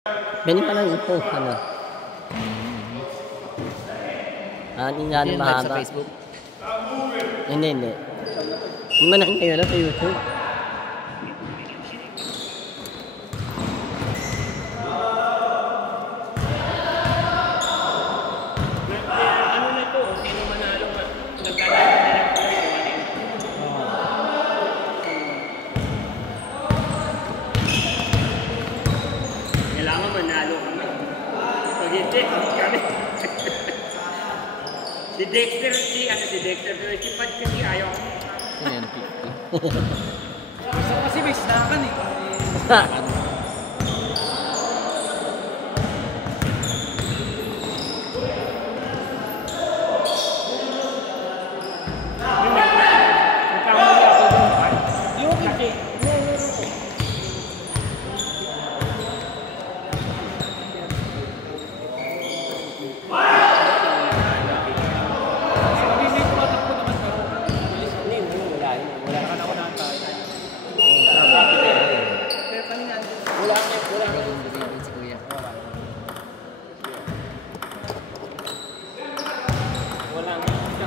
Ganyan pala yung info, ano? Hindi nga na mahaba. Sa Facebook? Hindi. Hindi man nakin kayo na sa YouTube. Ano na to? Sino manalo? Nagkalaman na lang po. Kailangan manalo kami. Pag hindi kami. Si Dexter, si Dexter, si Pat kasi ayaw ko. Sino yan? 50. Kasi may snakan eh.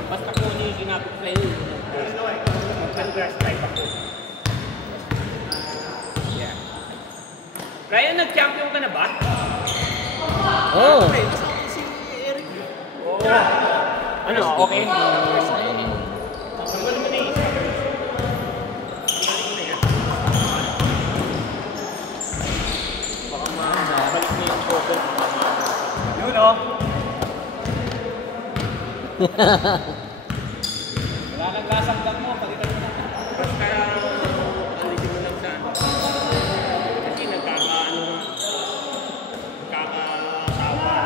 Basta ko niyo yung ginapit sa'yo. Mag-grass type ako. Yeah. Kaya nag-champion ka na ba? Oo. Ano? Okay? Ano mo na isa? Baka mabalik mo yung photo. Yun o. Wala nang lasang lang mo, palitan mo na. Basta alisin mo lang sa kasi nagkakatawa.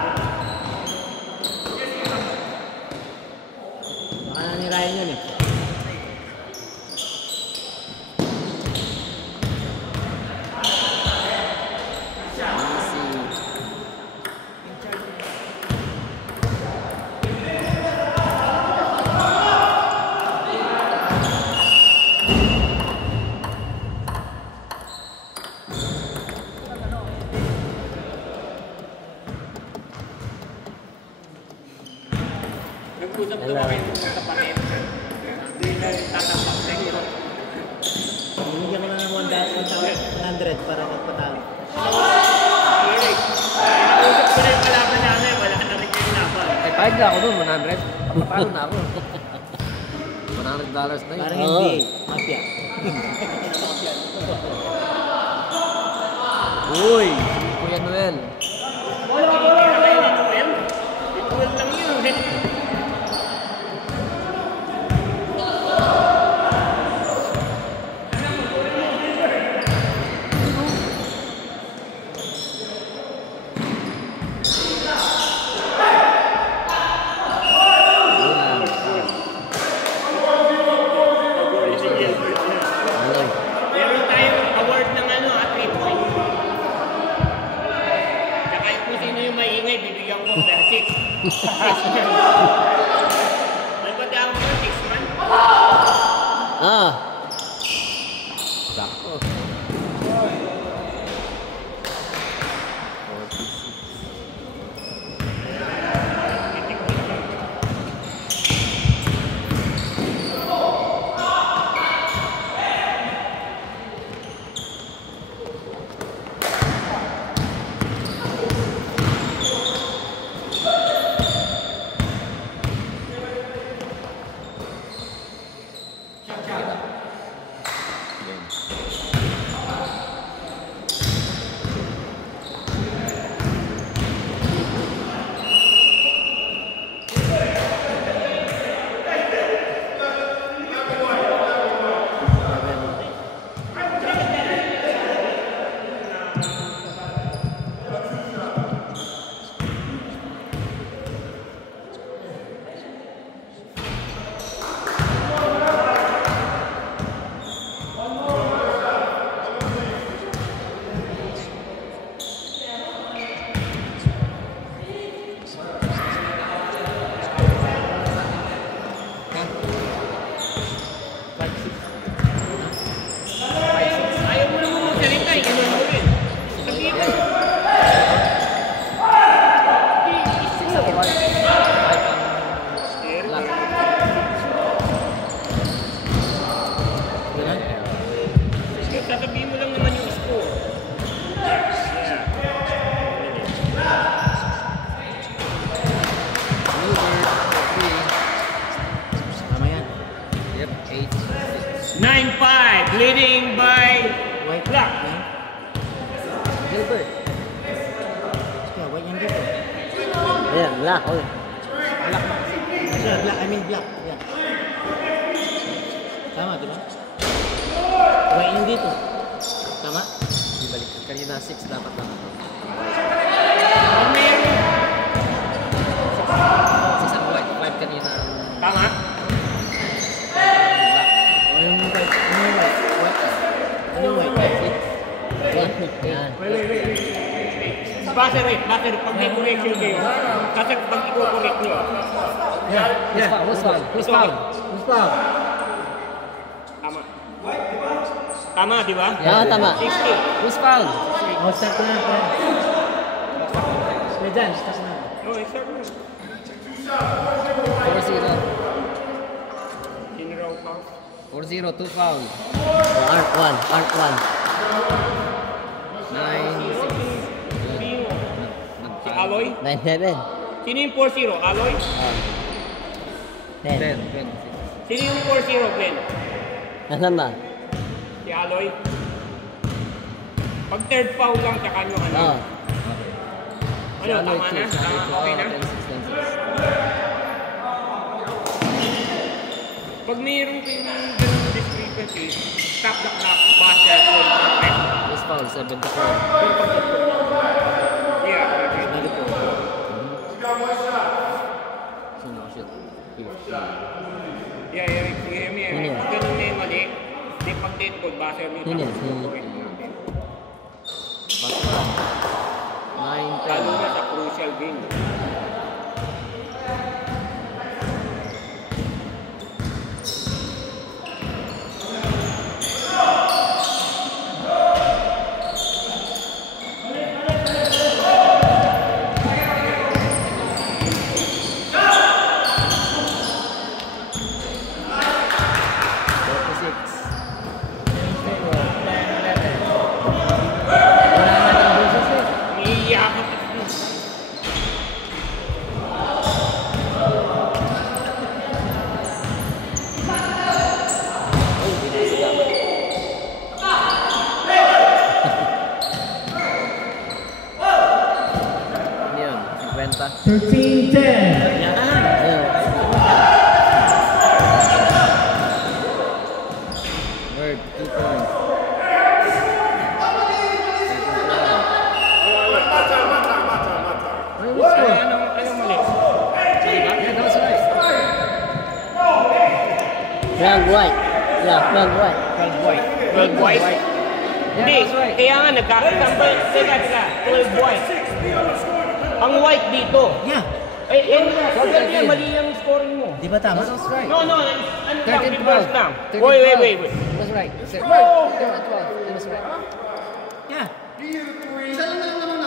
Baka nanirahin yun eh. Nag-usap na kayo sa paket. Hindi na tatapak sa iyo. Binigyan ko na ng 100 para magpatalo. Eric, nag-usap ko na yung kalaban namin. Wala na rin kayo laban. Ay, pahig na ako doon, 100. Papalo na ako. $100 na yun. Parang hindi. Mafia. Uy! Kuya Noel. Wala ka kayo ni Noel. Ituwal lang yun. Meron tayong award ng 3 points. Tsaka kung sino yung maingay, bibigyan ko 6. 6 man. Ano ba daw mo? 6 man? Sakto. 46. Yeah, black. Oh. Siya, black. I mean black. Yeah. Tama, di ba? White yung dito. Tama? Di balik. Kanina 6 dapat lang. Pag meron, 6 ang white. 5 kanina. tama? O yung white. Ano yung white? White. Ano yung white? Yan. Buzzer, pag may correction kayo. Kasi pag i-correct nyo. Who's foul? Who's foul? Who's foul? Tama. Tama, di ba? Yeah, tama. 60. Who's foul? Oh, start na. May dyan, start na. Oh, start mo. 4-0. Siniraw ka. 4-0. 2 foul. Art 1. 9-6. Si Aloy. 9-7. Sino yung 4-0? Aloy? 10. 10. Sino yung 4-0, Glenn? Nasaan ba? Si Aloy? Pag third foul lang, tsaka nyo ano? Oo. Ano, tama na? Okay na? Pag mayroon kayong ganun discrepancy, stop the clock, buzzer, Who's foul? 74. yeah, okay. Sino shoot? Yeah, Yun yan. Pag ganun na yung mali, di pag dead ball, buzzer nyo. Yun yan. Basta. 9-10. Lalo na sa crucial game. Iiyakan ka. Ano yun? 50. 13-10. Yan. Bird, 2 points. Anong mali? Yeah, that was right. Frank White. Yeah, Frank White. Gold white? Hindi, that's right. kaya nga nagkakasambay. Teka, gold white. Ang white dito. Yeah. Yan, mali yung scoring mo. Di ba tama? That was right. No, ano lang, 13-12. reverse lang. 13-12. Wait. That was right. 13-12. That was right. Yeah. Isa lang naman